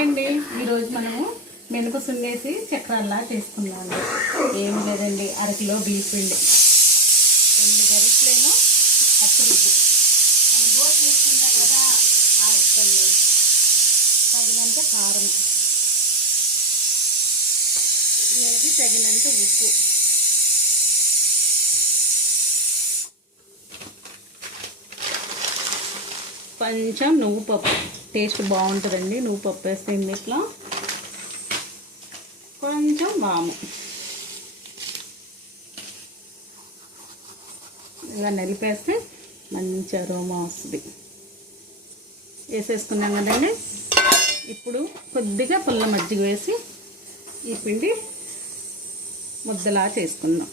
Hi అండి, ఈరోజు మనము మినప సున్నేసి చక్రాల్లా చేసుకున్నాము. ఏం లేదండి, అరకిలో బియ్యం పిండి, 2 గరిటెలేమో పచ్చిరుద్దు, మనం దోశ చేసుకుంటాం కదా ఆ రుద్దండి. తగినంత కారం, దీనికి తగినంత ఉప్పు, కొంచెం నువ్వు పప్పు, టేస్ట్ బాగుంటుందండి. నువ్వు పప్పు వేస్తే ఇందులో కొంచెం వాము, ఇలా నలిపేస్తే మంచి అరోమా వస్తుంది. వేసేసుకున్నాం కదండి. ఇప్పుడు కొద్దిగా పుల్ల మజ్జిగ వేసి ఈ పిండి ముద్దలా చేసుకుందాం.